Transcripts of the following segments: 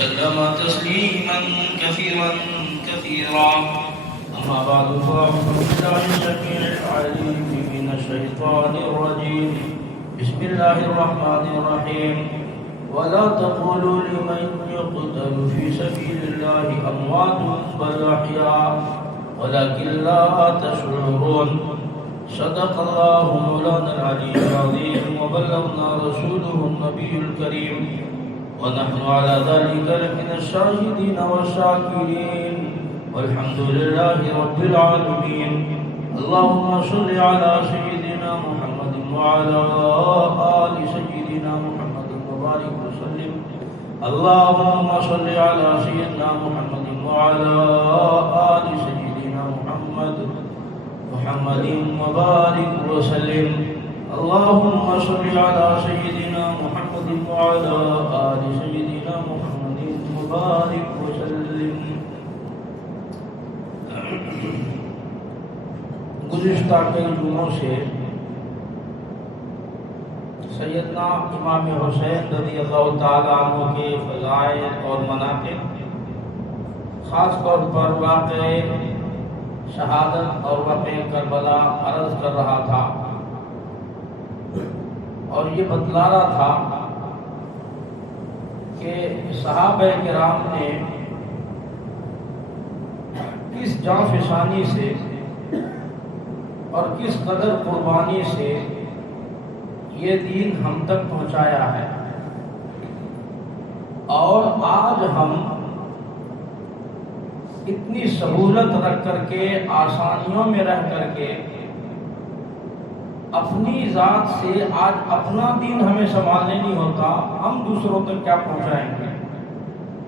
وسلم تسليما كثيرا كثيرا. أما بعد فأعوذ بالله السميع العليم من الشيطان الرجيم. بسم الله الرحمن الرحيم. ولا تقولوا لمن يقتل في سبيل الله أموات بل أحياء ولكن لا تشعرون. صدق الله مولانا العلي العظيم وبلغنا رسوله النبي الكريم ونحن على ذلك لمن الشاهدين والشاكرين والحمد لله رب العالمين. اللهم صل على سيدنا محمد وعلى آل سيدنا محمد وبارك وسلم. اللهم صل على سيدنا محمد وعلى آل سيدنا محمد وبارك وسلم. اللهم صل على سيدنا محمد وعلى آل سيدنا محمد وبارك وسلم. گزشتہ کئی جمعوں سے سیدنا امام حسین رضی اللہ تعالیٰ عنہ کے فضائل اور مناقب، خاص طور پر واقعہ شہادت اور واقعہ کربلا عرض کر رہا تھا اور یہ بتلا رہا تھا کہ صحابہ کرام نے کس جانفشانی سے اور کس قدر قربانی سے یہ دین ہم تک پہنچایا ہے، اور آج ہم اتنی سہولت رکھ کر کے، آسانیوں میں رہ کر کے، اپنی ذات سے آج اپنا دین ہمیں سنبھالنے نہیں ہوتا، ہم دوسروں تک کیا پہنچائیں گے؟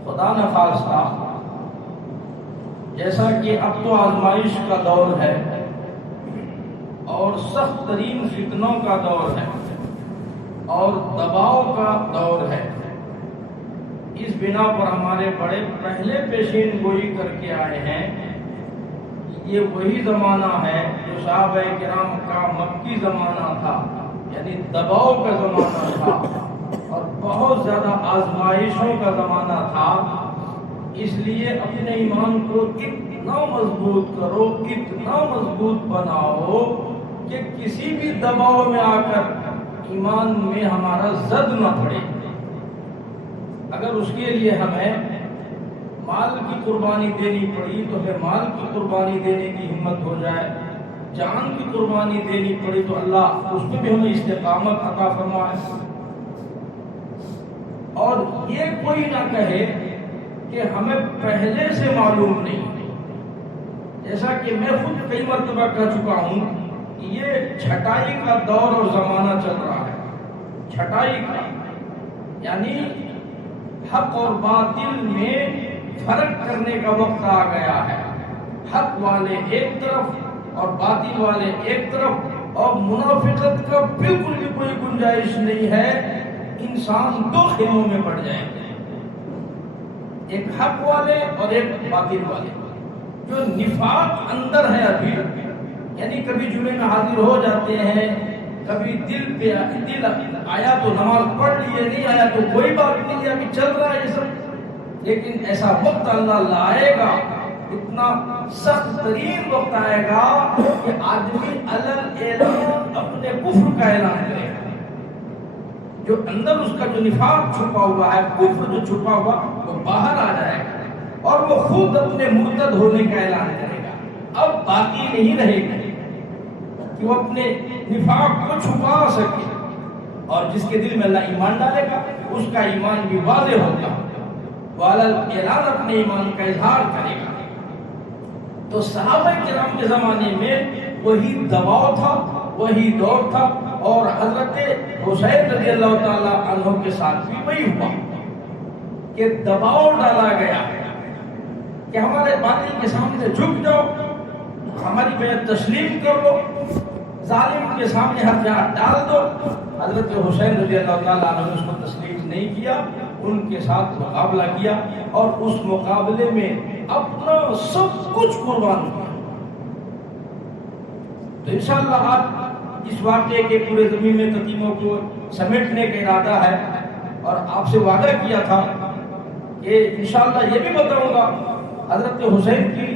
خدا نخواستہ جیسا کہ اب تو آزمائش کا دور ہے اور سخت ترین فتنوں کا دور ہے اور دباؤ کا دور ہے، اس بنا پر ہمارے بڑے پہلے پیشین گوئی کر کے آئے ہیں. یہ وہی زمانہ ہے جو صحابہ کرام کا مکی زمانہ تھا، یعنی دباؤ کا زمانہ تھا اور بہت زیادہ آزمائشوں کا زمانہ تھا. اس لیے اپنے ایمان کو اتنا مضبوط کرو، اتنا مضبوط بناؤ کہ کسی بھی دباؤ میں آ کر ایمان میں ہمارا زد نہ پڑے. اگر اس کے لیے ہمیں مال کی قربانی دینی پڑی تو پھر مال کی قربانی دینے کی ہمت ہو جائے، جان کی قربانی دینی پڑی تو اللہ اس میں بھی ہمیں استقامت عطا فرمائے. اور یہ کوئی نہ کہے کہ ہمیں پہلے سے معلوم نہیں، جیسا کہ میں خود کئی مرتبہ کہہ چکا ہوں کہ یہ چھٹائی کا دور اور زمانہ چل رہا ہے. چھٹائی کا یعنی حق اور باطل میں فرق کرنے کا وقت آ گیا ہے. حق والے ایک طرف اور باطل والے ایک طرف، اور منافقت کا بالکل بھی کوئی گنجائش نہیں ہے. انسان دو خیموں میں پڑ جائیں گے، ایک حق والے اور ایک باطل والے. جو نفاق اندر ہے ابھی، یعنی کبھی جمعے میں حاضر ہو جاتے ہیں، کبھی دل آیا تو نماز پڑھ لیے، نہیں آیا تو کوئی بات نہیں، ابھی چل رہا ہے یہ سب. لیکن ایسا وقت اللہ لائے گا، اتنا سخت ترین وقت آئے گا کہ آدمی علل اعلان اپنے کفر کا اعلان کرے گا. جو اندر اس کا جو نفاق چھپا ہوا ہے، کفر جو چھپا ہوا، وہ باہر آ جائے گا اور وہ خود اپنے مرتد ہونے کا اعلان کرے گا. اب باقی نہیں رہے گا کہ وہ اپنے نفاق کو چھپا سکے، اور جس کے دل میں اللہ ایمان ڈالے گا اس کا ایمان بھی واضح ہوگا، وہ اعلان اپنے ایمان کا اظہار کرے گا. تو صحابہ کرام کے زمانے میں وہی دباؤ تھا، وہی دور تھا، اور حضرت حسین رضی اللہ تعالیٰ عنہ کے ساتھ بھی وہی ہوا کہ دباؤ ڈالا گیا کہ ہمارے باطل کے سامنے جھک جاؤ، ہماری بیعت تسلیم کر لو، ظالم کے سامنے ہتھیار ڈال دو. حضرت حسین رضی اللہ تعالیٰ عنہ نے اس کو تسلیم نہیں کیا، ان کے ساتھ مقابلہ کیا اور اس مقابلے میں اپنا سب کچھ قربان کیا. تو انشاءاللہ آج اس واقعے کے پورے زمین میں تقیموں کو سمیٹنے کا ارادہ ہے، اور آپ سے وعدہ کیا تھا کہ انشاءاللہ یہ بھی بتاؤں گا حضرت حسین کی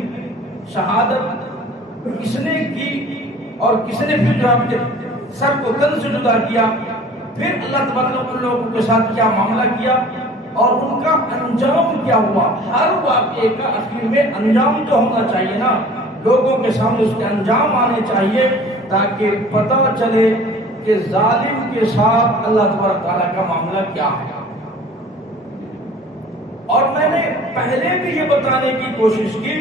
شہادت کس نے کی اور کس نے پھر جو آپ کے سر کو تن سے جدا کیا، پھر اللہ تبارک ان لوگوں کے ساتھ کیا معاملہ کیا اور ان کا انجام کیا ہوا۔ ہر واقعے کا آخر میں انجام جو ہونا چاہیے نا، لوگوں کے سامنے اس کے انجام آنے چاہیے تاکہ پتہ چلے کہ ظالم کے ساتھ اللہ تبارک تعالیٰ کا معاملہ کیا ہے۔ اور میں نے پہلے بھی یہ بتانے کی کوشش کی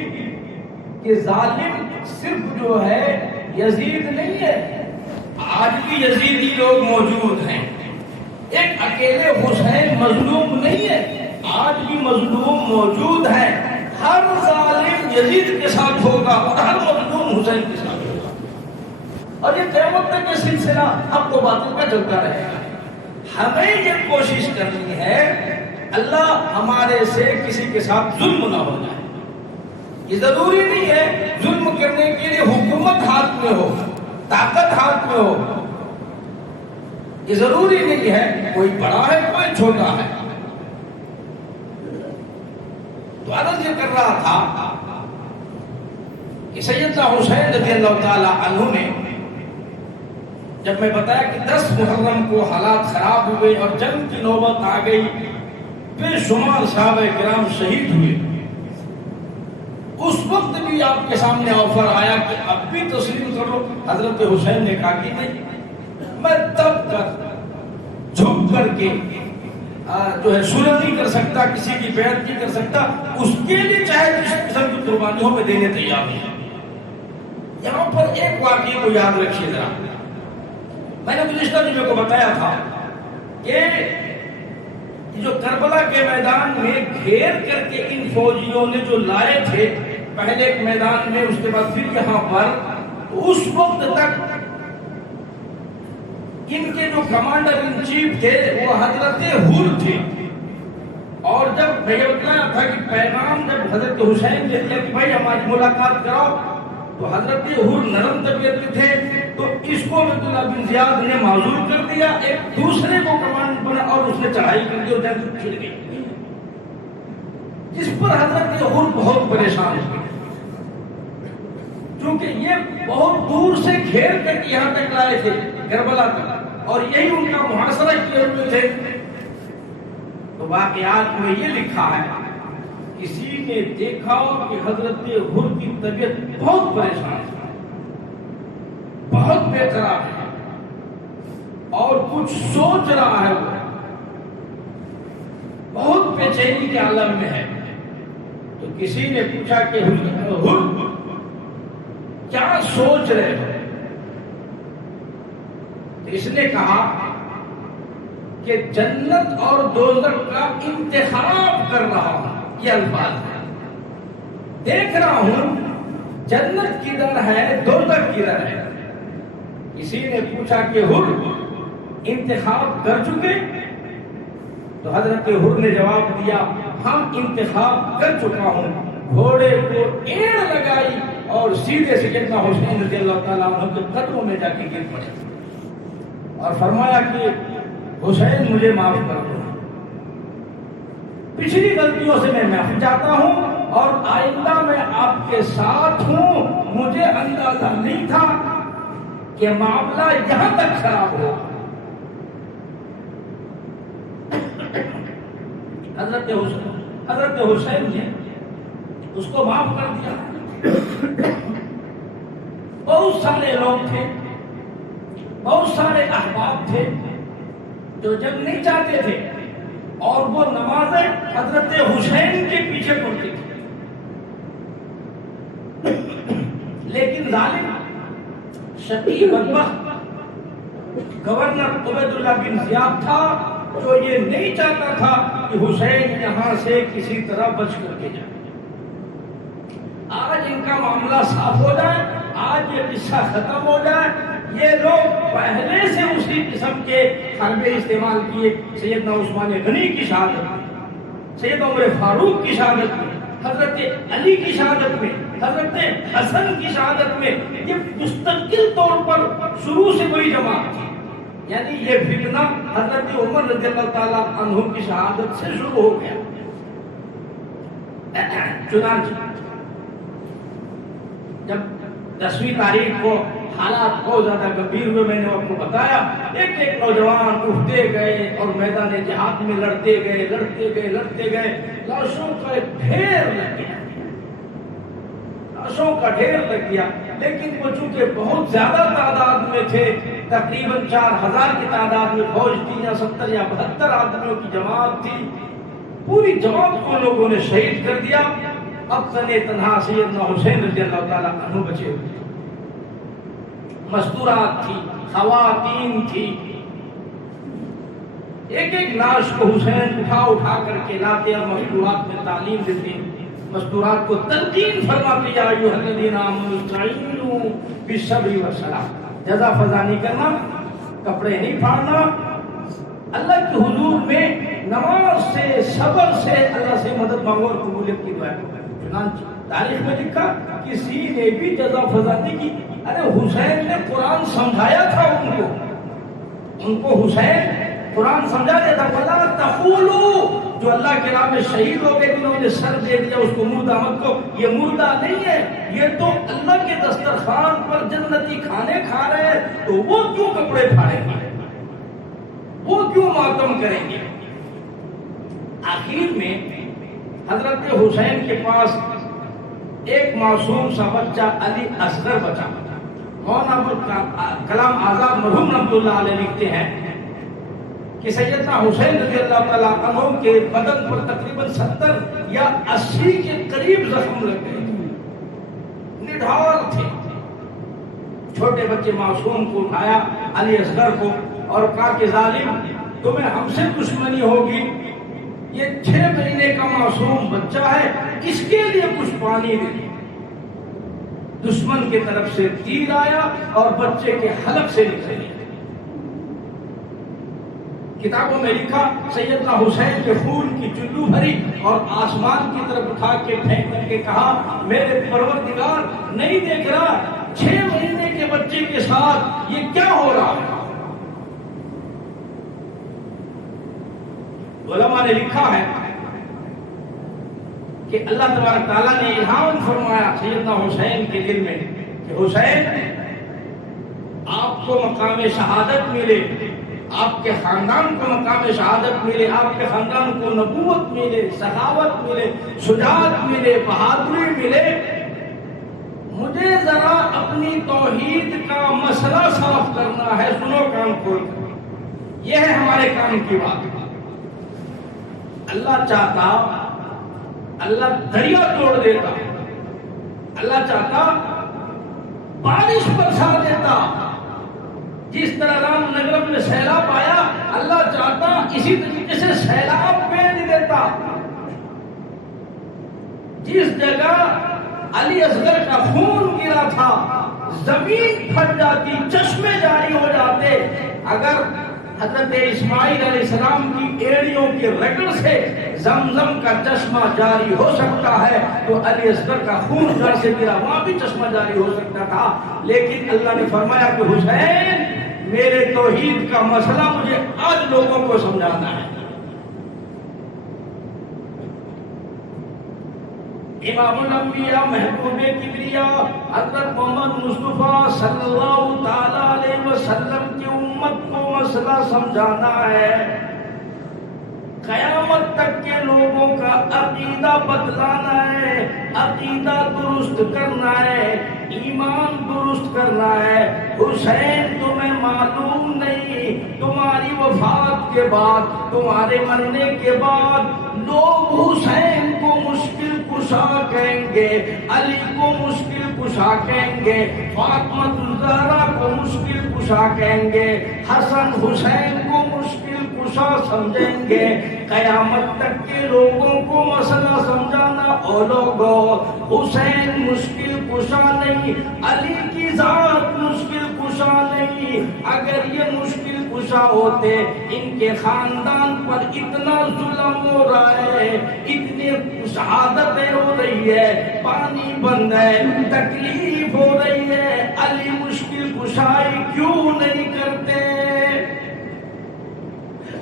کہ ظالم صرف جو ہے یزید نہیں ہے، آج بھی یزیدی لوگ موجود ہیں۔ ایک اکیلے حسین مظلوم نہیں ہے، آج بھی مظلوم موجود ہیں۔ ہر ظالم یزید کے ساتھ ہوگا اور ہر مظلوم حسین کے ساتھ ہوگا، اور یہ قیامت تک یہ سلسلہ حق و باطل کا چلتا رہے گا۔ ہمیں یہ کوشش کرنی ہے اللہ ہمارے سے کسی کے ساتھ ظلم نہ ہو جائے۔ یہ ضروری نہیں ہے ظلم کرنے کے لیے حکومت ہاتھ میں ہو، طاقت ہاتھ میں ہو، یہ ضروری نہیں ہے کوئی بڑا ہے کوئی چھوٹا ہے۔ تو عرض یہ کر رہا تھا کہ سیدنا حسین رضی اللہ تعالی عنہ نے جب میں بتایا کہ 10 محرم کو حالات خراب ہوئے اور جنگ کی نوبت آ گئی، بے شمار صحابہ کرام شہید ہوئے، اس وقت بھی آپ کے سامنے آفر آیا کہ اب بھی تسلیم کرو۔ حضرت حسین نے کہا کہ نہیں، میں تب تک جھک کر کے جو ہے صلح نہیں کر سکتا، کسی کی بیعت نہیں کر سکتا، اس کے لیے چاہے کس قسم کی قربانیوں میں دینے تیار ہوں۔ یہاں پر ایک واقعے کو یاد رکھیے ذرا، میں نے گزشتہ دنوں کو بتایا تھا کہ جو کربلا کے میدان میں گھیر کر کے ان فوجیوں نے جو لائے تھے، پہلے ایک میدان میں، اس کے بعد پھر یہاں پر، اس وقت تک ان کے جو کمانڈر ان چیف تھے وہ حضرت حر تھے۔ اور جب میں یہ بتایا تھا کہ پیغام جب حضرت حسین نے دیا کہ بھائی ہماری ملاقات کراؤ، تو حضرت حر نرم طبیعت کے تھے، تو اس کو عبداللہ بن زیاد نے معذور کر دیا، ایک دوسرے کو کمانڈ بنا اور اس نے چڑھائی کر دی اور جنگ چھڑ گئی، جس پر حضرت حر بہت پریشان ہوئے، کیونکہ یہ بہت دور سے گھیر کر یہاں تک لائے تھے کربلا تک، اور یہی ان کا محاصرہ کیے ہوئے تھے۔ تو واقعات میں یہ لکھا ہے، کسی نے دیکھا کہ حضرت حر کی طبیعت بہت پریشان ہے، بہت بے قرار ہے اور کچھ سوچ رہا ہے، وہ بہت بے چینی کے عالم میں ہے۔ تو کسی نے پوچھا کہ حر کیا سوچ رہے ہو؟ اس نے کہا کہ جنت اور دوزخ کا انتخاب کر رہا ہوں، یہ الفاظ ہے، دیکھ رہا ہوں جنت کدھر ہے دوزخ کدھر ہے۔ کسی نے پوچھا کہ حر انتخاب کر چکے؟ تو حضرت حر نے جواب دیا، ہم انتخاب کر چکا ہوں۔ گھوڑے کو ایڑ لگائی اور سیدھے سیدنا حسین رضی اللہ تعالیٰ عنہ کے قدموں میں جا کے گر پڑے اور فرمایا کہ حسین مجھے معاف کر دو، پچھلی غلطیوں سے میں معافی چاہتا ہوں اور آئندہ میں آپ کے ساتھ ہوں۔ مجھے اندازہ نہیں تھا کہ معاملہ یہاں تک خراب ہو۔ حضرت حسین نے اس کو معاف کر دیا۔ بہت سارے لوگ تھے، بہت سارے احباب تھے جو جنگ نہیں چاہتے تھے اور وہ نمازیں حضرت حسین کے پیچھے پڑتی تھی، لیکن ظالم شقی بدبخت گورنر عبیداللہ بن زیاد تھا جو یہ نہیں چاہتا تھا کہ حسین یہاں سے کسی طرح بچ کر کے جائے۔ آج ان کا معاملہ صاف ہو جائے، آج یہ قصہ ختم ہو جائے۔ یہ لوگ پہلے سے اسی قسم کے حربے استعمال کیے، سیدنا عثمان غنی کی شہادت، سیدنا عمر فاروق کی شہادت میں، حضرت علی کی شہادت میں، حضرت حسن کی شہادت میں، یہ مستقل طور پر شروع سے کوئی جماعت تھی۔ یعنی یہ فتنہ حضرت عمر رضی اللہ تعالیٰ عنہ کی شہادت سے شروع ہو گیا، چنانچہ جب 10ویں تاریخ کو حالات بہت زیادہ گمبھیر ہوئے، میں نے آپ کو بتایا، ایک ایک نوجوان اٹھتے گئے اور میدان جہاد میں لڑتے گئے، لاشوں کا ایک ڈھیر لگ گیا، لاشوں کا ڈھیر لگ گیا۔ لیکن وہ چونکہ بہت زیادہ تعداد میں تھے، تقریباً 4000 کی تعداد میں فوج تھی، یا 70 یا 72 آدمیوں کی جماعت تھی، پوری جماعت کو لوگوں نے شہید کر دیا۔ اب تنہا سیدنا حسین رضی اللہ تعالیٰ عنہ بچے ہوئے، مستورات تھی، خواتین تھی، ایک ایک لاش کو حسین اٹھا کر کے لاتے اور مستورات میں تعلیم دیتے، مستورات کو تلقین فرماتے، یا ایھا الذین آمنوا استعینوا بالصبر والصلاۃ، جزا فضا نہیں کرنا، کپڑے نہیں پھاڑنا، اللہ کے حضور میں نماز سے، صبر سے اللہ سے مدد مانگو اور قبولیت کی دعا کرو۔ چنانچہ تاریخ میں لکھا کسی نے بھی جزا فضا نہیں کی۔ ارے حسین نے قرآن سمجھایا تھا ان کو حسین قرآن سمجھا دیتا، وَلَا تَقُولُوا، جو اللہ کے راہ میں شہید ہو گئے، انہوں نے سر دے دیا اس کو مردہ مت کو، یہ مردہ نہیں ہے، یہ تو اللہ کے دسترخوان پر جنتی کھانے کھا رہے ہیں، تو وہ کیوں کپڑے پھاڑیں گے، وہ کیوں ماتم کریں گے؟ آخر میں حضرت حسین کے پاس ایک معصوم سا بچہ علی اصغر بچا۔ مولانا کلام آزاد مرحوم رحمۃ اللہ علیہ لکھتے ہیں کہ سیدنا حسین رضی اللہ تعالیٰ عنہ کے بدن پر تقریباً 70 یا 80 کے قریب زخم لگ گئے، نڈھال تھے۔ چھوٹے بچے معصوم کو اٹھایا، علی اصغر کو، اور کہا کہ ظالم تمہیں ہم سے دشمنی ہوگی، یہ 6 مہینے کا معصوم بچہ ہے، اس کے لیے کچھ پانی دے۔ دشمن کی طرف سے تیر آیا اور بچے کے حلق سے نکل گیا۔ کتابوں میں لکھا سیدنا حسین کے خون کی چلو بھری اور آسمان کی طرف اٹھا کے پھینک کر کے کہا، میرے پروردگار نہیں دیکھ رہا 6 مہینے کے بچے کے ساتھ یہ کیا ہو رہا ہے؟ علماء نے لکھا ہے کہ اللہ تبارک تعالیٰ نے الہام فرمایا سیدنا حسین کے دل میں کہ حسین آپ کو مقام شہادت ملے، آپ کے خاندان کو مقام شہادت ملے، آپ کے خاندان کو نبوت ملے، سخاوت ملے، شجاعت ملے، بہادری ملے، مجھے ذرا اپنی توحید کا مسئلہ صاف کرنا ہے، سنو کان کھول کر، یہ ہے ہمارے کام کی بات۔ اللہ چاہتا اللہ دریا توڑ دیتا، اللہ چاہتا بارش برسا دیتا، جس طرح رام نگرم میں سیلاب آیا، اللہ چاہتا اسی طریقے سے سیلاب بھیج دیتا۔ جس جگہ علی اصغر کا خون گرا تھا، زمین پھٹ جاتی، چشمے جاری ہو جاتے۔ اگر حضرت اسماعیل علیہ السلام کی ایڑیوں کے رگڑ سے زمزم کا چشمہ جاری ہو سکتا ہے تو علی اصغر کا خون گھر سے گرا، وہاں بھی چشمہ جاری ہو سکتا تھا۔ لیکن اللہ نے فرمایا کہ حسین میرے توحید کا مسئلہ مجھے آج لوگوں کو سمجھانا ہے۔ امام الانبیاء محبوب کبریاء حضرت محمد مصطفیٰ صلی اللہ تعالی علیہ وسلم کی امت کو مسئلہ سمجھانا ہے، قیامت تک کے لوگوں کا عقیدہ بدلانا ہے، عقیدہ درست کرنا ہے، ایمان درست کرنا ہے۔ حسین تمہیں معلوم نہیں، تمہاری وفات کے بعد، تمہارے مرنے کے بعد لوگ حسین کو مشکل کشا کہیں گے، علی کو مشکل کشا کہیں گے، فاطمہ الزہرا کو مشکل کشا کہیں گے، حسن حسین کو مشکل کشا سمجھیں گے۔ قیامت تک کے لوگوں کو مسئلہ سمجھانا، او لوگو حسین مشکل کشا نہیں، علی کی ذات مشکل کشا نہیں۔ اگر یہ مشکل کشا ہوتے، ان کے خاندان پر اتنا ظلم ہو رہا ہے، اتنی شہادتیں ہو رہی ہے، پانی بند ہے، تکلیف ہو رہی ہے، علی مشکل کشائی کیوں نہیں کرتے؟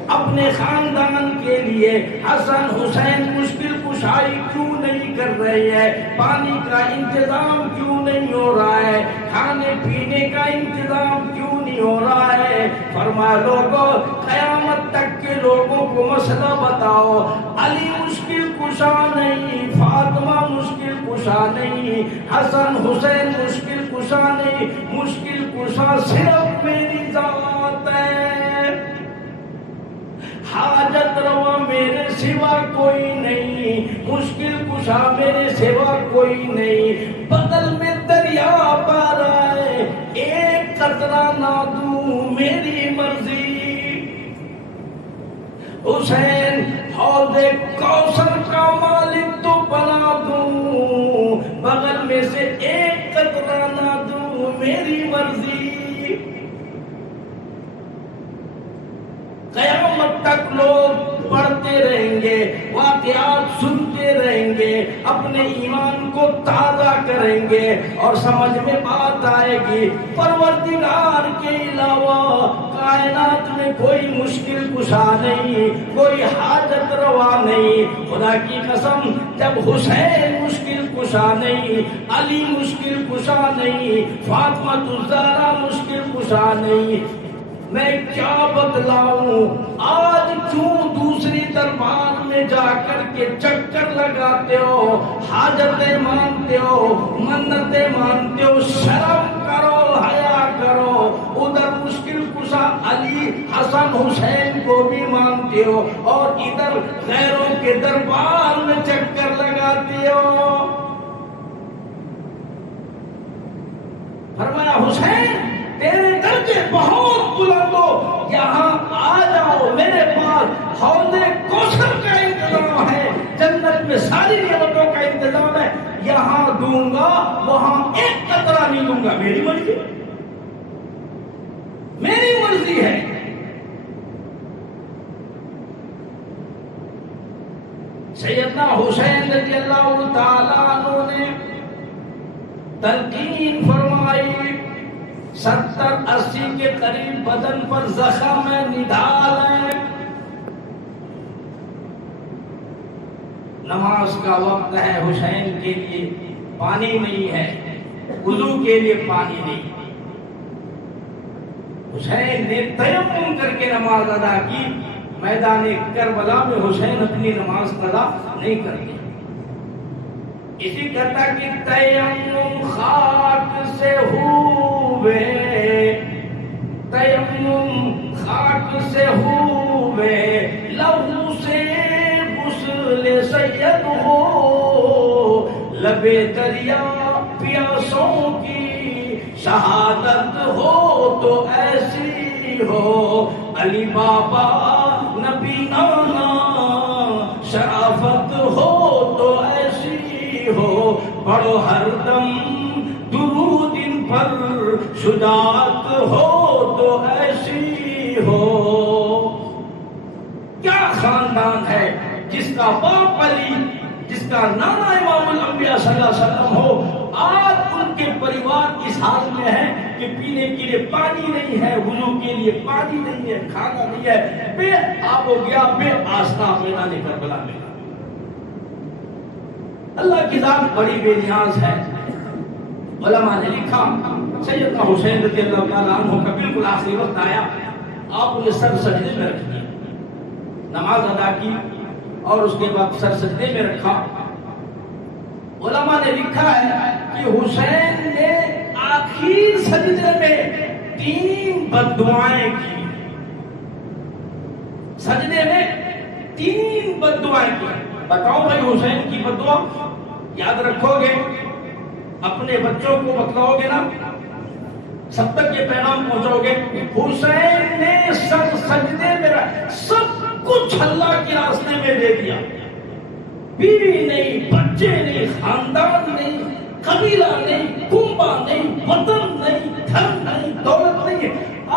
اپنے خاندان کے لیے حسن حسین مشکل کشائی کیوں نہیں کرتے؟ کر رہی ہے؟ پانی کا انتظام کیوں نہیں ہو رہا ہے؟ کھانے پینے کا انتظام کیوں نہیں ہو رہا ہے؟ فرمایا لوگوں قیامت تک کے لوگوں کو مسئلہ بتاؤ، علی مشکل کشا نہیں، فاطمہ مشکل کشا نہیں، حسن حسین مشکل کشا نہیں، مشکل کشا صرف میری ذات ہے، حاجت روا میرے سوا کوئی نہیں، مشکل کشا میرے سوا کوئی نہیں، بدل میں دریا پار آئے ایک قطرہ نہ دوں میری مرضی، حسین حوض کوثر کا مالک تو بنا دوں، بغل میں سے ایک قطرہ نہ دوں میری مرضی، قیامت تک لوگ پڑھتے رہیں گے، واقعات سنتے رہیں گے، اپنے ایمان کو تازہ کریں گے اور سمجھ میں بات آئے گی پروردگار کے علاوہ کائنات میں کوئی مشکل کشا نہیں، کوئی حاجت روا نہیں۔ خدا کی قسم جب حسین مشکل کشا نہیں، علی مشکل کشا نہیں، فاطمہ الزہرا مشکل کشا نہیں، میں کیا بتلاؤں؟ آج کیوں دوسری دربار میں جا کر کے چکر لگاتے ہو، حاجتیں مانتے ہو، منتیں مانتے ہو؟ شرم کرو، حیا کرو، ادھر مشکل کشا علی حسن حسین کو بھی مانتے ہو اور ادھر غیروں کے دربار میں چکر لگاتے ہو۔ فرمایا حسین تیرے درجے بہت بلند ہو، یہاں آ جاؤ، میرے پاس حوض کوثر کا انتظام ہے، جنت میں ساری نعمتوں کا انتظام ہے، یہاں دوں گا وہاں ایک قطرہ نہیں دوں گا، میری مرضی، میری مرضی ہے۔ سیدنا حسین رضی اللہ تعالیٰ عنہ نے تلقین فرمائی، 70-80 کے قریب بدن پر زخم ہے، نڈال ہے، نماز کا وقت ہے، حسین کے لیے پانی نہیں ہے، وضو کے لیے پانی نہیں، حسین نے تیمم کر کے نماز ادا کی، میدان کربلا میں حسین اپنی نماز قضا نہیں کرتے، اسی کہتا کہ تیمم خاک سے ہوئے، تیمم خاک سے ہوئے، لہو سے غسل سید ہو، لبے دریا پیاسوں کی شہادت ہو تو ایسی ہو، علی بابا نبی نانا شرافت ہو تو ایسی ہو، پڑھو ہر دم درود ان پر شجاعت ہو تو ایسی ہو۔ کیا خاندان ہے جس کا باپ علی، جس کا نانا امام الانبیاء صلی اللہ علیہ وسلم ہو، آج ان کے پریوار اس حال میں ہے کہ پینے کے لیے پانی نہیں ہے، وضو کے لیے پانی نہیں ہے، کھانا نہیں ہے، بے آب ہو گیا، بے آستہ میدان کربلا میں۔ اللہ کی ذات بڑی بے نیاز ہے۔ علماء نے لکھا سیدنا حسین رضی اللہ تعالیٰ عنہ کا بالکل آخری وقت آیا، آپ نے سر سجدے میں رکھ دیا، نماز ادا کی اور اس کے بعد سر سجدے میں رکھا۔ علماء نے لکھا ہے کہ حسین نے آخر سجدے میں 3 بددعائیں کی، سجدے میں 3 بددعائیں کی۔ بتاؤ بھائی حسین کی بددعا یاد رکھو گے، اپنے بچوں کو بتلاؤ گے نا، سب تک یہ پیغام پہنچاؤ گے۔ حسین نے سر سجدے میں سب کچھ اللہ کے راستے میں دے دیا، بیوی نہیں، بچے نہیں، خاندان نہیں، قبیلہ نہیں، کنبہ نہیں، وطن نہیں، گھر نہیں، دولت نہیں۔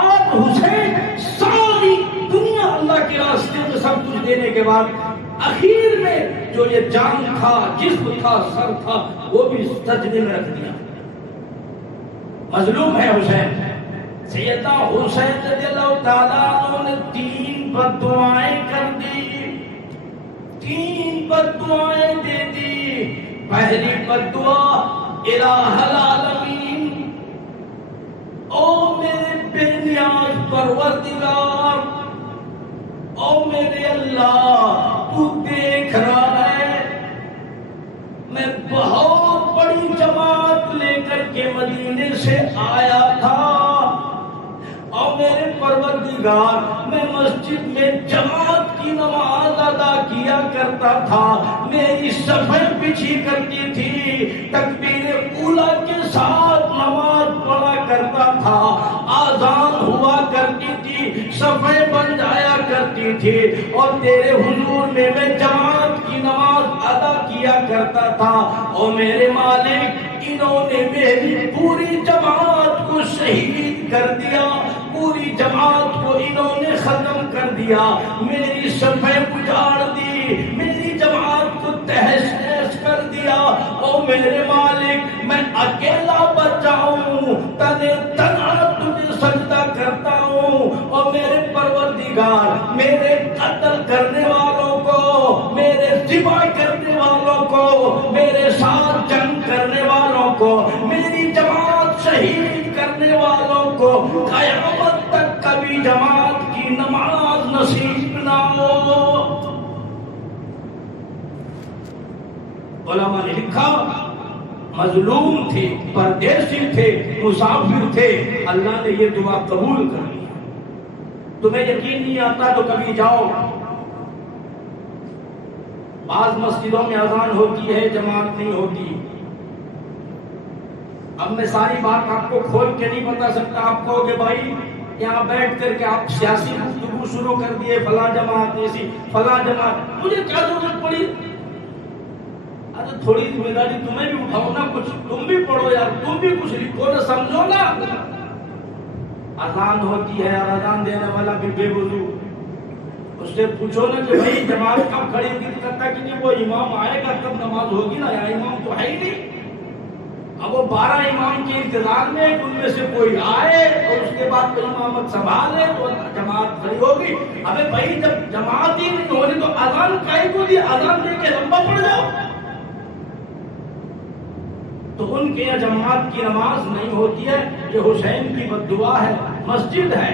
آج حسین ساری دنیا اللہ کے راستے میں سب کچھ دینے کے بعد اخیر میں جو یہ جان تھا، جسم تھا، سر تھا، وہ بھی سجدے میں رکھ دیا۔ مظلوم ہے حسین۔ سیدنا حسین رضی اللہ تعالیٰ عنہ نے 3 بددعائیں کر دی، 3 بددعائیں دے دی۔ پہلی بددعا الہ العالمین، او میرے بے نیاز پروردگار، او میرے اللہ تو دیکھ رہا ہے میں بہت بڑی جماعت لے کر کے مدینے سے آیا تھا، اور میرے پروردگار میں مسجد میں جماعت کی نماز ادا کیا کرتا تھا، میری صفیں بچھی کرتی تھی، تکبیر اولیٰ کے ساتھ نماز پڑھا کرتا تھا، آذان ہوا کرتی تھی، صفیں بن جایا کرتی تھی، اور تیرے حضور میں جماعت کی نماز ادا کیا کرتا تھا۔ اور میرے مالک انہوں نے میری پوری جماعت کو شہید کر دیا، پوری جماعت کو انہوں نے ختم کر دیا، میری صفیں اجاڑ دی، میری جماعت کو تہس نہس کر دیا۔ او میرے مالک میں اکیلا بچا ہوں، تنے تنہا تجھے سجدہ کرتا ہوں، اور میرے پروردگار میرے قتل کرنے والوں کو، میرے ذبح کرنے والوں کو، میرے ساتھ جنگ کرنے والوں کو، میری جماعت شہید کرنے والوں کو قیامت تک کبھی جماعت کی نماز نصیب نہ ہو۔ علماء نے لکھا مظلوم تھے، پردیسی تھے، مسافر تھے، اللہ نے یہ دعا قبول کر لی۔ تمہیں یقین نہیں آتا تو کبھی جاؤ، بعض مسجدوں میں اذان ہوتی ہے، جماعت نہیں ہوتی۔ اب میں ساری بات آپ کو کھول کے نہیں بتا سکتا، آپ کہو گے بھائی یہاں بیٹھ کر کے آپ سیاسی گفتگو شروع کر دیے، فلاں جماعت ایسی، فلاں جماعت، مجھے کیا ضرورت پڑی؟ ارے تھوڑی ذمہ داری تمہیں بھی اٹھاؤ نا، کچھ تم بھی پڑھو یار، تم بھی کچھ لکھو نا، سمجھو نا۔ اذان ہوتی ہے اور اذان دینے والا بھی بے وضو، اس سے پوچھو نا کہ بھائی جماعت کب کھڑی کرتا کہ نہیں، وہ امام آئے گا تب نماز ہوگی نا، یا امام تو ہے ہی نہیں۔ اب وہ 12 امام کے انتظار میں ان میں سے کوئی آئے اور اس کے بعد کوئی امامت سنبھالے تو جماعت کھڑی ہوگی۔ ابے بھائی جب جماعت ہی نہیں ہونی تو اذان کائی کو دی، اذان دے کے لمبا پڑ جاؤ۔ تو ان کے یہاں جماعت کی نماز نہیں ہوتی ہے، یہ حسین کی بددعا ہے۔ مسجد ہے،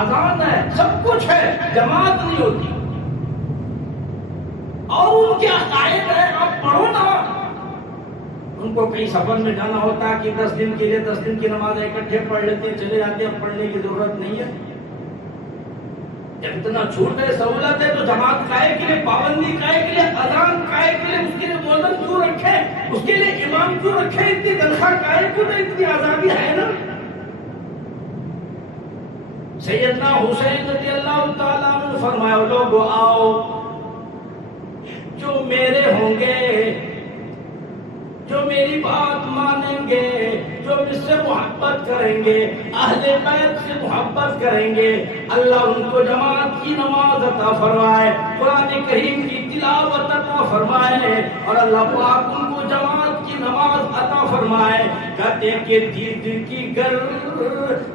اذان ہے، سب کچھ ہے، جماعت نہیں ہوتی۔ اور ان کے عقائد ہے، آپ پڑھو نا۔ ان کو کہیں سفر میں جانا ہوتا ہے کہ 10 دن کے لیے 10 دن کی نماز اکٹھے پڑھ لیتے ہیں، چلے جاتے ہیں، پڑھنے کی ضرورت نہیں ہے۔ جب اتنا چھوٹ ہے، سہولت ہے، تو جماعت کائے کے لیے، پابندی کائے کے لیے، اذان کائے کے لیے، اس کے لیے مؤذن کیوں رکھے، اس کے لیے امام کیوں رکھے، اتنی تنخواہ کائے کو تو اتنی آزادی ہے نا۔ سیدنا حسین رضی اللہ تعالیٰ عنہ فرمایا لوگو آؤ، جو میرے ہوں گے، جو میری بات مانیں گے، جو مجھ سے محبت کریں گے، اہل بیت سے محبت کریں گے، اللہ ان کو جماعت کی نماز عطا فرمائے، قرآن کریم کی تلاوت عطا فرمائے، اور اللہ پاک ان کو جماعت کی نماز عطا فرمائے۔ کہتے ہیں کہ دید کی گر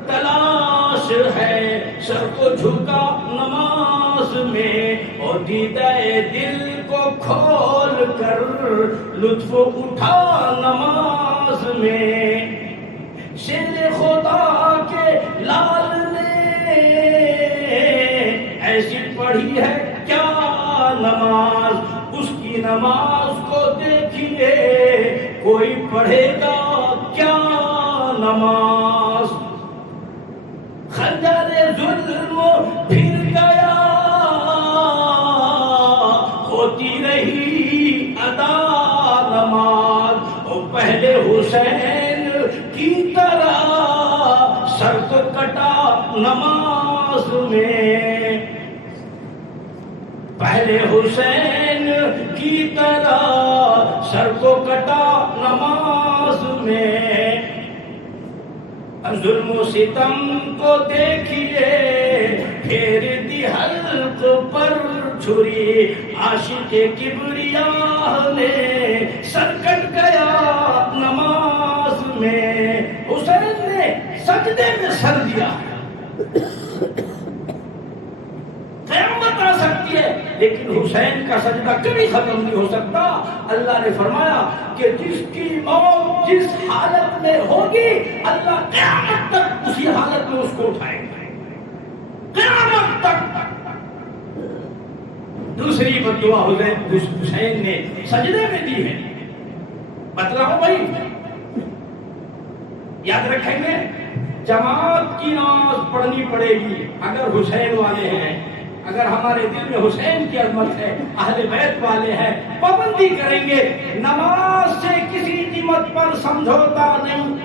تلاش ہے، سر کو جھکا نماز میں، اور دیدہ دل کو کھول کر لطف اٹھا نماز میں۔ شیر خدا کے لال نے ایسی پڑھی ہے کیا نماز، اس کی نماز کو دیکھیے کوئی پڑھے گا کیا نماز۔ خنجر ظلم پھر گیا، ہوتی رہی ادا نماز، اور پہلے حسین کی طرح سر کو کٹا نماز میں، پہلے حسین کی طرح سر کو کٹا نماز میں۔ ظلم و ستم کو دیکھیے پھیر دی حلق پر چھری، عاشق کبریاء نے سر کٹ گیا نماز میں۔ حسین نے سجدے میں سر دیا، قیامت آ سکتی ہے لیکن حسین کا سجدہ کبھی ختم نہیں ہو سکتا۔ اللہ نے فرمایا کہ جس کی موت جس حالت میں ہوگی اللہ قیامت تک اسی حالت میں اس کو اٹھائے گا، قیامت تک۔ دوسری بددعا حسین نے سجدے میں دی ہے، بتلاؤ بھائی، یاد رکھیں گے جماعت کی نماز پڑھنی پڑے گی اگر حسین والے ہیں، اگر ہمارے دل میں حسین کی عظمت ہے، اہل بیت والے ہیں، پابندی کریں گے، نماز سے کسی قیمت پر سمجھوتا نہیں،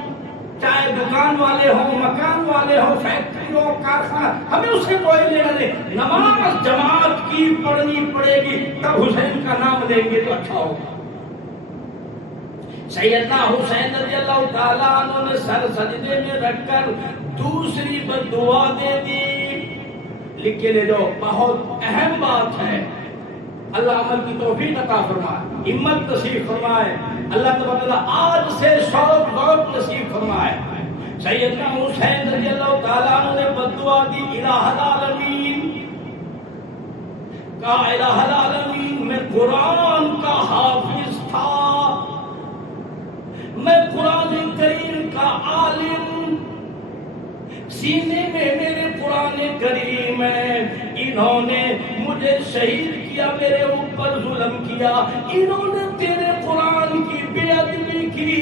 چاہے دکان والے ہوں، مکان والے ہوں، فیکٹری ہو، کارخانہ، ہمیں اس سے کوئی لینا نہیں، نماز جماعت کی پڑھنی پڑے گی، تب حسین کا نام لیں گے تو اچھا ہوگا۔ سیدنا حسین رضی اللہ تعالیٰ عنہ نے سر سجدے میں رکھ کر دوسری بددعا دے دی، لکھ کے لے جاؤ، بہت اہم بات ہے، اللہ عمل کی توفیق عطا فرمائے، ہمت نصیب فرمائے، اللہ تبارک و تعالیٰ آج سے شوق ذوق نصیب فرمائے۔ سیدنا حسین رضی اللہ تعالیٰ عنہ نے بددعا دی، الہ العالمین، کہا الہ العالمین میں قرآن کا حافظ تھا، میں قرآن کریم کا عالم، سینے میں میرے قرآن کریم ہے، انہوں نے مجھے شہید کیا، میرے اوپر ظلم کیا، انہوں نے تیرے قرآن کی بے ادبی کی،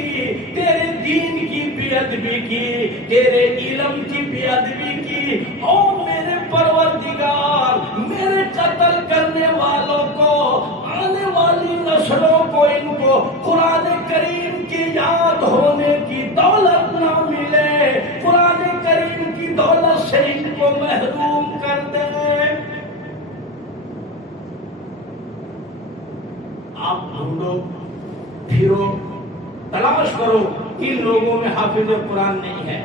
تیرے دین کی بے ادبی کی، تیرے علم کی بے ادبی کی، اور میرے پروردگار میرے قتل کرنے والوں کو، آنے والی نسلوں کو، ان کو قرآن کریم کی یاد ہونے کی دولت نہ ملے، قرآن کریم کی دولت سے ان کو محروم کر دے۔ آپ ڈھونڈو، پھرو، تلاش کرو، ان لوگوں میں حافظ قرآن نہیں ہے،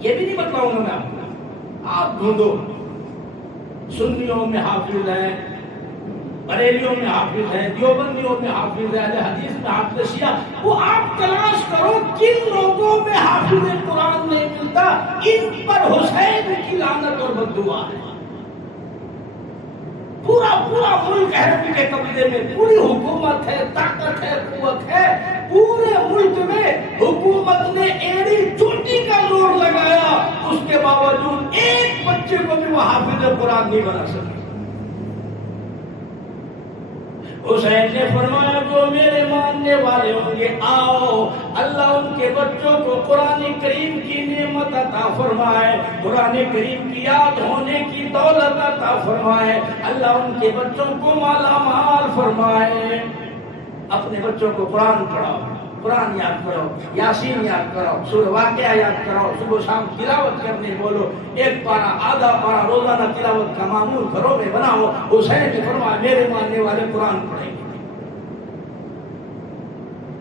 یہ بھی نہیں بتلاؤں گا میں آپ کو، آپ ڈھونڈو، سنیوں میں حافظ ہے، بریلیوں میں حافظ ہے، دیوبندیوں میں حافظ ہے، اہل حدیث میں حافظ شیعہ، وہ آپ تلاش کرو کن لوگوں میں حافظ قرآن نہیں ملتا، ان پر حسین کی لعنت اور بددعا ہے۔ پورا ملک ہے ان کے قبضے میں، پوری حکومت ہے، طاقت ہے، قوت ہے، پورے ملک میں حکومت نے ایڑی چوٹی کا زور لگایا، اس کے باوجود ایک بچے کو بھی وہ حافظ قرآن نہیں بنا سکے۔ حسین نے فرمایا جو میرے ماننے والے ہوں گے آؤ، اللہ ان کے بچوں کو قرآن کریم کی نعمت عطا فرمائے، قرآن کریم کی یاد ہونے کی دولت عطا فرمائے، اللہ ان کے بچوں کو مالا مال فرمائے۔ اپنے بچوں کو قرآن پڑھاؤ، قرآن یاد کرو، یاسین یاد کرو، سورہ واقعہ یاد کرو، صبح شام تلاوت کرنے بولو، ایک پارا آدھا پارا روزانہ تلاوت کا معمول گھروں میں بناؤ۔ حسین نے فرمایا میرے ماننے والے قرآن پڑھیں گے۔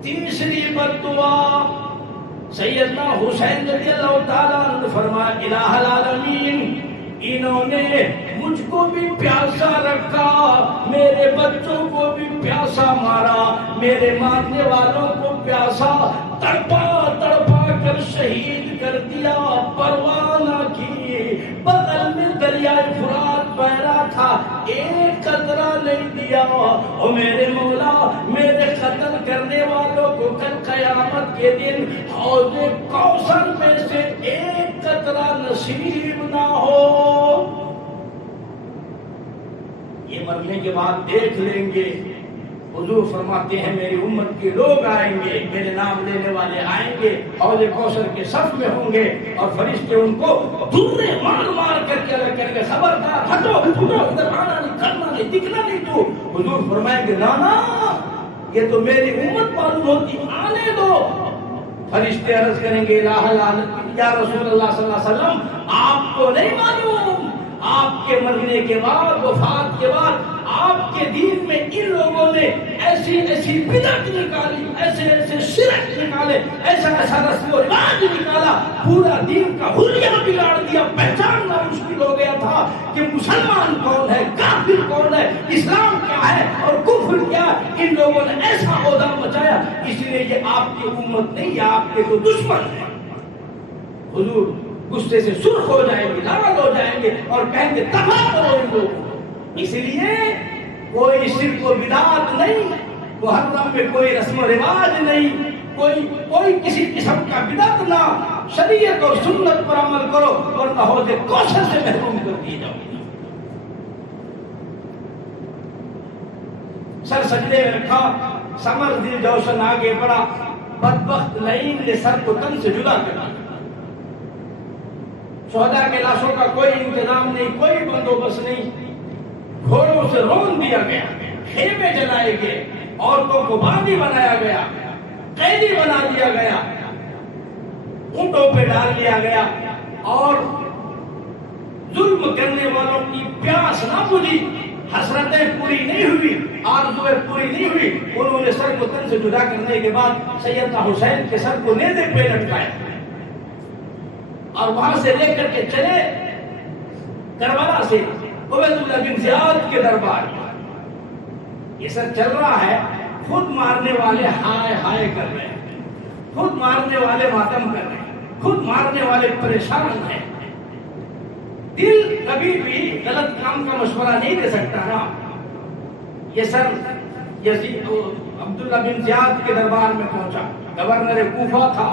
تیسری بددعا سیدنا حسین رضی اللہ تعالیٰ عنہ نے فرمایا الہ العالمین، انہوں نے مجھ کو بھی پیاسا رکھا، میرے بچوں کو بھی پیاسا مارا، میرے ماننے والوں کو پیاسا تڑپا کر شہید کر دیا، پرواہ نہ کی، بغل میں دریائے فرات بہ رہا تھا، ایک قطرہ نہیں دیا۔ او میرے مولا، میرے قتل کرنے والوں کو کل قیامت کے دن حوض کوثر میں سے ایک قطرہ نصیب نہ ہو۔ یہ مرنے کے بعد دیکھ لیں گے، حضور فرماتے ہیں میری امت کے لوگ آئیں گے، میرے نام لینے والے آئیں گے، حوض کوثر کے صف میں ہوں گے، اور فرشتے ان کو دھرے مار کر کے الگ کریں گے، خبردار ہٹو ادھر آنا نہیں، کرنا نہیں، دکھنا نہیں تو۔ حضور فرمائیں گے نا یہ تو میری امت معلوم ہوتی، آنے دو۔ فرشتے عرض کریں گے الہ العالمین یا رسول اللہ صلی اللہ علیہ وسلم، آپ کو نہیں معلوم آپ کے مرنے کے بعد، وفات کے بعد آپ کے دین میں ان لوگوں نے ایسی بدعت نکالی، ایسے شرک نکالے، ایسا رسم و رواج نکالا، پورا دین کا حلیہ بگاڑ دیا، پہچاننا مشکل ہو گیا تھا کہ مسلمان کون ہے، کافر کون ہے، اسلام کیا ہے اور کفر کیا ہے۔ ان لوگوں نے ایسا عہدہ مچایا، اس لیے یہ آپ کی امت نہیں، یہ آپ کے تو دشمن ہے۔ حضور غصے سے سرخ ہو جائیں گے، لال ہو جائیں گے اور کہیں گے دفع کرو ان لوگوں۔ اس لیے کوئی شرک و بدعت نہیں، محرم میں کوئی رسم و رواج نہیں، کوئی کسی قسم کا بدعت نہ، شریعت اور سنت پر عمل کرو ورنہ حوض کوثر سے محروم کر دیے جاؤ گے۔ سر سجدے میں رکھا، سمر دل جوشن آگے بڑھا، بدبخت لعین نے سر کو تن سے جدا کر دیا۔ شہداء کے لاشوں کا کوئی انتظام نہیں، کوئی بندوبست نہیں، گھوڑوں سے رون دیا گیا، خیمے جلائے گئے، عورتوں کو باندی بنایا گیا، قیدی بنا دیا گیا، اونٹوں پہ ڈال دیا گیا، اور ظلم کرنے والوں کی پیاس نہ بجھی، حسرتیں پوری نہیں ہوئی، آرزویں پوری نہیں ہوئی، انہوں نے سر کو تن سے جدا کرنے کے بعد سیدنا حسین کے سر کو نیزے پہ لٹکایا اور وہاں سے لے کر کے چلے کربلا سے عبید اللہ بن زیاد کے دربار میں۔ یہ سب چل رہا ہے، خود مارنے والے ہائے ہائے کر رہے ہیں، خود مارنے والے ماتم کر رہے ہیں، خود مارنے والے پریشان ہیں۔ دل کبھی بھی غلط کام کا مشورہ نہیں دے سکتا نا۔ یہ سر یزید عبداللہ بن زیاد کے دربار میں پہنچا، گورنر کوفہ تھا،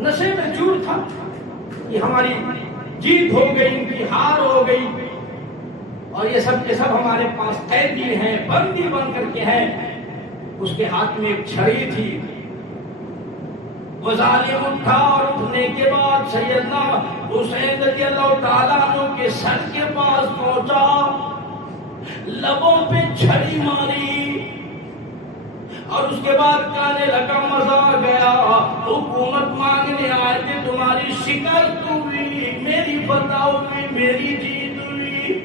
نشے میں چور تھا، یہ ہماری جیت ہو گئی، ان کی ہار ہو گئی، اور یہ سب کے سب ہمارے پاس قیدی ہیں، بندی بن کر کے ہیں۔ اس کے ہاتھ میں ایک چھڑی تھی، وہ ظالم اٹھا اور اٹھنے کے بعد سیدنا حسین رضی اللہ تعالیٰ عنہ کے سر کے پاس پہنچا، لبوں پہ چھڑی ماری اور اس کے بعد کہنے لگا مزہ آ گیا، حکومت مانگنے آئے تھے، تمہاری شکست ہوئی، میری فتح ہوئی، میری جیت ہوئی۔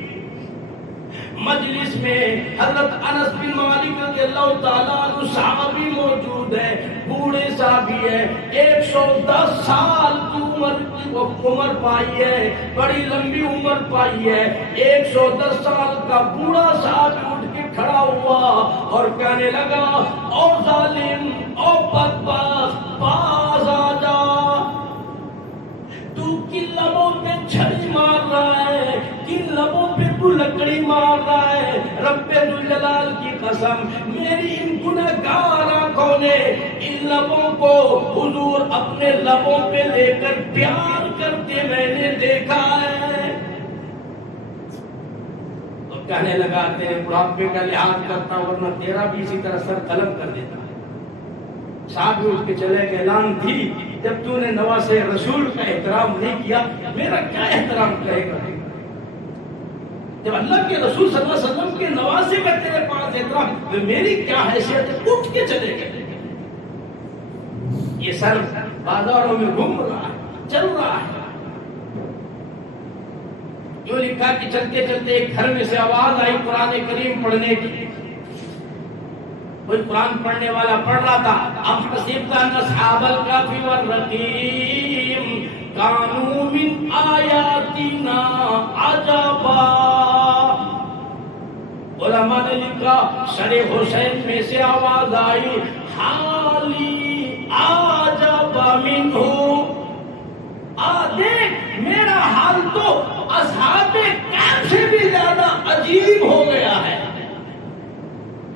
مجلس میں حضرت انس بن مالک رضی اللہ تعالیٰ عنہ صحابی موجود ہے، بوڑھے صحابی ہے، 110 سال کی عمر پائی ہے، بڑی لمبی عمر پائی ہے۔ 110 سال کا بوڑھا صحابی اٹھ کے کھڑا ہوا اور کہنے لگا، او ظالم، او بدبخت، باز آ جا، تو کن لبوں پہ چھڑی مار رہا ہے، کن لبوں پہ تو لکڑی مار رہا ہے؟ رب ذوالجلال کی قسم، میری ان گنہگار آنکھوں نے ان لبوں کو حضور اپنے لبوں پہ لے کر پیار کرتے میں نے دیکھا ہے۔ تو کہنے لگا، تیرے بڑھاپے کا لحاظ کرتا ورنہ تیرا بھی اسی طرح سر قلم کر دیتا۔ صاحب اٹھ کے چلے گئے، اعلان تھی، جب تو نے نواسے رسول کا احترام نہیں کیا، میرا کیا احترام کرے گا؟ جب اللہ کے رسول صلی اللہ علیہ وسلم کے نواسے کا تیرے پاس احترام، تو میری کیا حیثیت ہے؟ اٹھ کے چلے گئے۔ یہ سر بازاروں میں گھوم رہا ہے، چل رہا ہے۔ جو لکھا کہ چلتے چلتے ایک گھر میں سے آواز آئی قرآن کریم پڑھنے کی، کوئی قرآن پڑھنے والا پڑھ رہا تھا، ام حسبت ان اصحاب الکہف والرقیم کانوا من آیاتنا عجبا۔ علماء نے لکھا، سر حسین میں سے آواز آئی، حالی عجب منہ، دیکھ میرا حال تو اصحاب کہف سے بھی زیادہ عجیب ہو گیا ہے،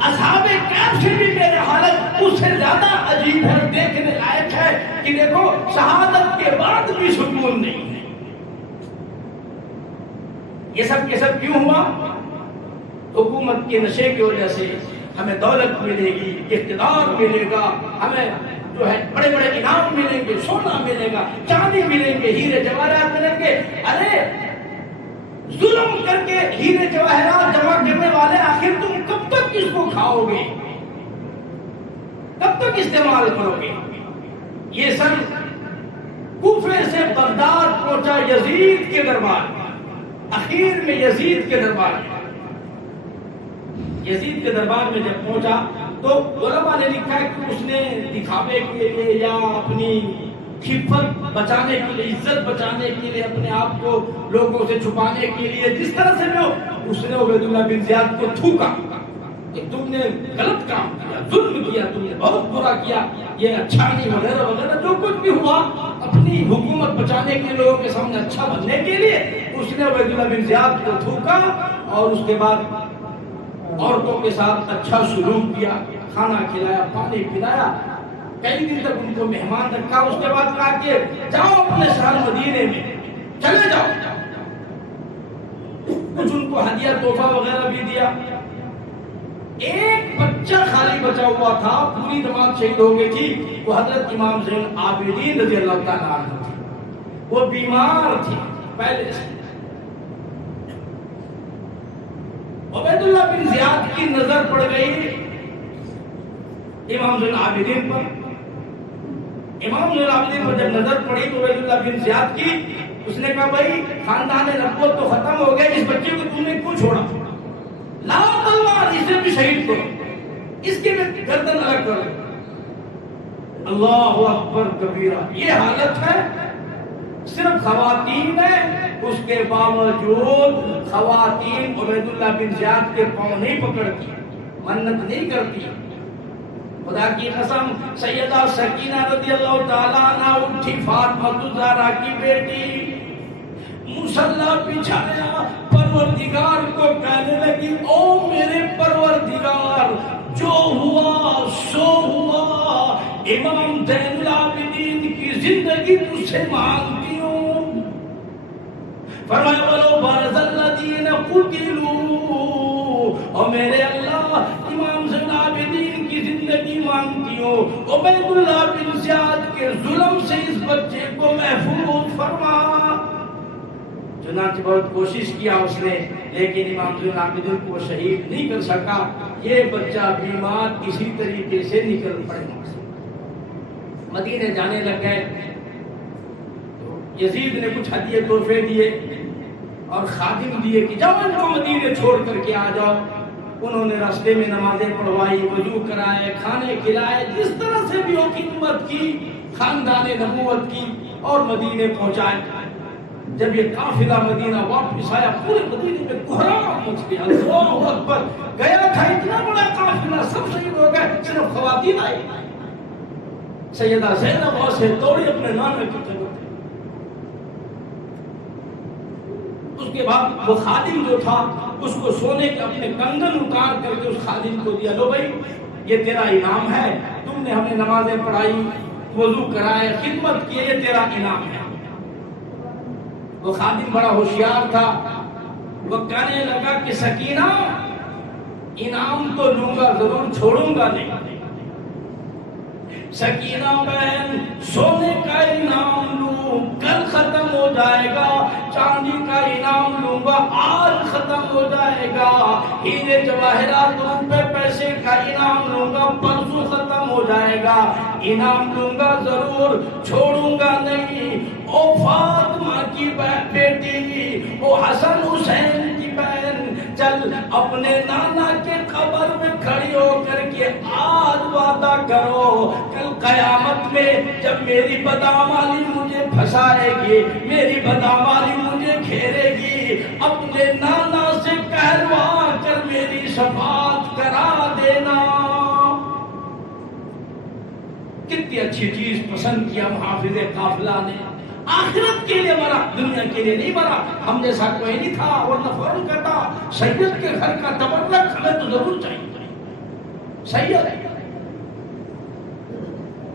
اصحاب کہف سے بھی میرے حالت اس سے زیادہ عجیب ہے، دیکھنے لائق ہے کہ دیکھو شہادت کے بعد بھی سکون نہیں ہے۔ یہ سب کے سب کیوں ہوا؟ حکومت کے نشے کی وجہ سے ہمیں دولت ملے گی، اقتدار ملے گا، ہمیں جو ہے بڑے بڑے انعام ملیں گے، سونا ملے گا، چاندی ملیں گے، ہیرے جواہرات ملیں گے۔ ارے ظلم کر کے ہیرے جواہرات جمع کرنے والے، آخر تم کب تک اس کو کھاؤ گے، کب تک استعمال کرو گے؟ یہ سب کوفے سے بغداد پہنچا یزید کے دربار میں، اخیر میں یزید کے دربار میں، یزید کے دربار میں جب پہنچا تو علماء نے لکھا ہے کہ اس نے دکھاوے کے لیے یا اپنی خفت بچانے کے لیے، عزت بچانے کے لیے، اپنے آپ کو لوگوں سے چھپانے کے لیے، جس طرح سے اس نے عبید اللہ بن زیاد کو تھوکا کہ تم نے غلط کام کیا، ظلم کیا، تم نے بہت برا کیا، یہ اچھا نہیں، وغیرہ وغیرہ جو کچھ بھی ہوا، اپنی حکومت بچانے کے لوگوں کے سامنے اچھا بننے کے لیے اس نے عبید اللہ بن زیاد کو تھوکا اور اس کے بعد عورتوں کے ساتھ اچھا سلوک کیا، کھانا کھلایا، پانی پلایا، کئی دن تک ان کو مہمان رکھا۔ اس کے بعد کہا کہ جاؤ اپنے شہر مدینے میں چلے جاؤ، کچھ ان کو ہدیہ تحفہ وغیرہ بھی دیا۔ ایک بچہ خالی بچا ہوا تھا، پوری جماعت شہید ہو گئی تھی، وہ حضرت امام زین العابدین رضی اللہ تعالیٰ عنہ تھی۔ وہ بیمار تھی پہلے سے۔ عبید اللہ بن زیاد کی نظر پڑ گئی امام زین العابدین پر۔ امام زین العابدین پر جب نظر پڑی تو عبید اللہ بن زیاد کی، اس نے کہا بھائی خاندان نبوت تو ختم ہو گیا، اس بچے کو تم نے کیوں چھوڑا؟ لاؤ تلوار، اسے بھی شہید کرو، اس کی بھی گردن الگ کرو۔ اللہ اکبر کبیرہ، یہ حالت ہے، صرف خواتین ہے، اس کے باوجود خواتین عبید اللہ بن زیاد کے پاؤں نہیں پکڑتی، منت نہیں کرتی۔ خدا کی قسم، سیدہ سکینہ رضی اللہ تعالیٰ عنہ اٹھی، فاطمہ الزہرا کی بیٹی، مصلی بچھایا، پروردگار کو کہنے لگی او میرے پروردگار، جو ہوا سو ہوا، امام زین العابدین کی زندگی تجھ سے مانگتی ہوں۔ فرمایا ولو بارز الذین قتلوا، اور میرے اللہ امام زین العابدین کی زندگی مانگتی ہوں، عبید اللہ بن زیاد کے ظلم سے اس بچے کو محفوظ فرما۔ چنانچہ بہت کوشش کیا اس نے، لیکن امام زین العابدین کو شہید نہیں کر سکا۔ یہ بچہ بیمار کسی طریقے سے نکل پڑا۔ مدینے جانے لگ گئے، یزید نے کچھ ہدیے تحفے دیے اور خادم دیے کہ جاؤ ان کو مدینے چھوڑ کر کے آ جاؤ۔ انہوں نے راستے میں نمازیں پڑھوائی، وضو کرائے، کھانے کھلائے، جس طرح سے بھی وہ خدمت کی خاندان نبوت کی، اور مدینے پہنچائے۔ جب یہ قافلہ مدینہ واپس آیا، پورے مدینے میں کوہرام مچ گیا۔ اللہ اکبر، گیا تھا اتنا بڑا قافلہ، سب شہید ہو گئے، صرف خواتین آئی۔ سیدہ زینب وہاں سے دوڑی اپنے نانا کی طرف۔ اس کے بعد وہ خادم جو تھا، اس کو سونے کے اپنے کنگن اتار کر کے اس خادم کو دیا، لو بھائی یہ تیرا انعام ہے، تم نے ہمیں نمازیں پڑھائی، وضو کرائے، خدمت کی، یہ تیرا انعام ہے۔ وہ خادم بڑا ہوشیار تھا، وہ کہنے لگا کہ سکینہ انعام تو لوں گا ضرور، چھوڑوں گا نہیں۔ سکینہ بہن سونے کا انعام لوں کل ختم ہو جائے گا، چاندی کا انعام لوں گا آج ختم ہو جائے گا، ہیرے جواہرات روپے پیسے کا انعام لوں گا پرسوں ختم ہو جائے گا، انعام لوں گا ضرور، چھوڑوں گا نہیں۔ او فاطمہ کی بیٹی، او حسن حسین کی بہن، چل اپنے نانا کے قبر میں کھڑی ہو کر کے آج وعدہ کرو، کل قیامت میں جب میری بدعمالی مجھے پھنسائے گی، میری بدعمالی مجھے گھیرے گی، اپنے نانا سے کہلوا کر میری شفاعت کرا دینا۔ کتنی اچھی چیز پسند کیا محافظ قافلہ نے، آخرت کے لیے مرا، دنیا کے لیے نہیں مرا۔ ہم جیسا کوئی نہیں تھا، ورنہ فوراً کہتا سید کے گھر کا تبرک ہمیں تو ضرور چاہیے۔ سید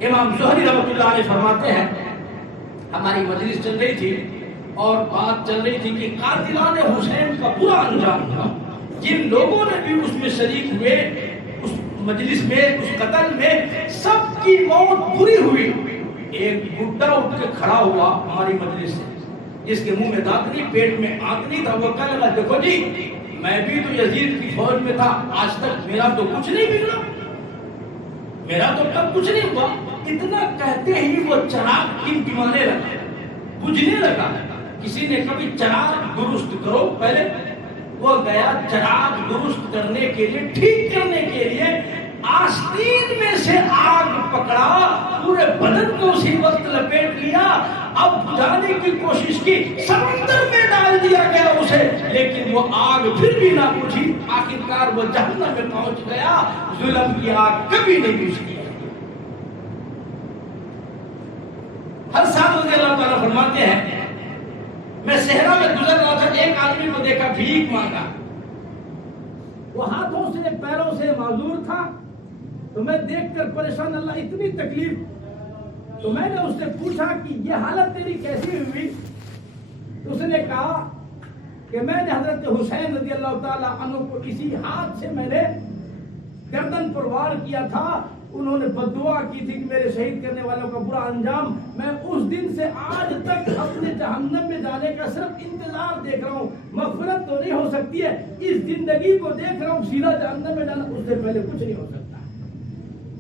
امام زہری رحمۃ اللہ علیہ فرماتے ہیں، ہماری مجلس چل رہی تھی اور بات چل رہی تھی کہ قاتلان حسین کا برا انجام تھا، جن لوگوں نے بھی اس میں شریک ہوئے، اس مجلس میں، اس قتل میں، سب کی موت بری ہوئی۔ ایک بڈھا اٹھ کے کھڑا ہوا ہماری مجلس سے، جس کے منہ میں دانت نہیں، پیٹ میں آنکھ نہیں تھا، وہ کہنے لگا دیکھو جی میں بھی تو یزید کی فوج میں تھا، آج تک میرا تو کچھ نہیں بگڑا، میرا تو کب کچھ نہیں ہوا۔ اتنا کہتے ہی وہ چراغ ٹمٹمانے لگا، بجھنے لگا۔ کسی نے کبھی چراغ درست کرو، پہلے وہ گیا چراغ درست کرنے کے لیے، ٹھیک کرنے کے لیے، آستین میں سے آگ پکڑا، پورے بدن کو اسی وقت لپیٹ لیا، اب بجھانے کی کوشش کی، سمندر میں ڈال دیا گیا اسے، لیکن وہ آگ پھر بھی نہ بجھی، آخرکار وہ جہنم میں پہنچ گیا۔ ظلم کی آگ کبھی نہیں بجھتی۔ حسن رضی اللہ تعالیٰ فرماتے ہیں، میں صحرا میں گزر رہا تھا، ایک آدمی کو دیکھا بھیک مانگا، وہ ہاتھوں سے پیروں سے معذور تھا، تو میں دیکھ کر پریشان، اللہ اتنی تکلیف، تو میں نے اس سے پوچھا کہ یہ حالت تیری کیسی ہوئی؟ تو اس نے کہا کہ میں نے حضرت حسین رضی اللہ تعالیٰ عنہ کو اسی ہاتھ سے میں نے گردن پر وار کیا تھا، انہوں نے بددعا کی تھی کہ میرے شہید کرنے والوں کا برا انجام، میں اس دن سے آج تک اپنے جہنم میں جانے کا صرف انتظار دیکھ رہا ہوں، مغفرت تو نہیں ہو سکتی ہے، اس زندگی کو دیکھ رہا ہوں، سیدھا جہنم میں جانا اس سے پہلے کچھ نہیں ہو سکتا۔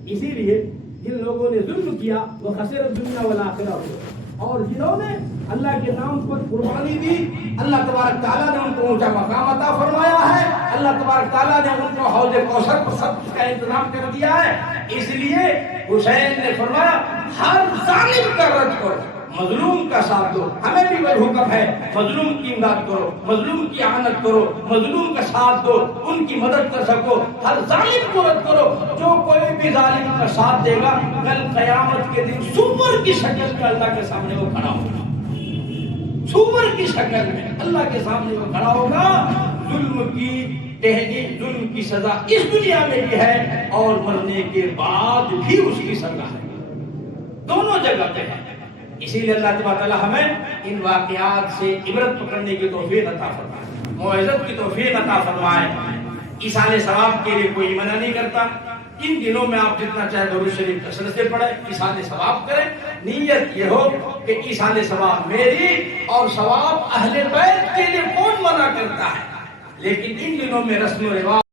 اسی لیے جن لوگوں نے ظلم کیا وہ خسر دنیا والآخرہ ہوئے، اور جنہوں نے اللہ کے نام پر قربانی دی، اللہ تبارک تعالیٰ نے ان کو اونچا مقام عطا فرمایا ہے، اللہ تبارک تعالیٰ نے ان کو حوض کوثر پر سب کچھ کا انتظام کر دیا ہے۔ اس لیے حسین نے فرمایا ہر ظالم کا رد کرو، مظلوم کا ساتھ دو، ہمیں بھی وہ حکم ہے مظلوم کی امداد کرو، مظلوم کی اعانت کرو، مظلوم کا ساتھ دو، ان کی مدد کر سکو، ہر ظالم کو رد کرو۔ جو کوئی بھی ظالم کا ساتھ دے گا کل قیامت کے دن سور کی شکل میں اللہ کے سامنے وہ کھڑا ہوگا، سور کی شکل میں اللہ کے سامنے وہ کھڑا ہوگا۔ ظلم کی ٹہنی، ظلم کی سزا اس دنیا میں بھی ہے اور مرنے کے بعد بھی اس کی سزا ہے، دونوں جگہ پہ ہے۔ اسی لیے اللہ تعالیٰ ہمیں ان واقعات سے عبرت پکڑنے کی توفیق عطا فرمائے، موعظت کی توفیق عطا فرمائے۔ ایصال ثواب کے لیے کوئی منع نہیں کرتا، ان دنوں میں آپ جتنا چاہے درود شریف کثرت سے پڑھیں، ایصال ثواب کریں، نیت یہ ہو کہ ایصال ثواب میری اور ثواب اہل بیت کے لیے کون منع کرتا ہے، لیکن ان دنوں میں رسم و رواج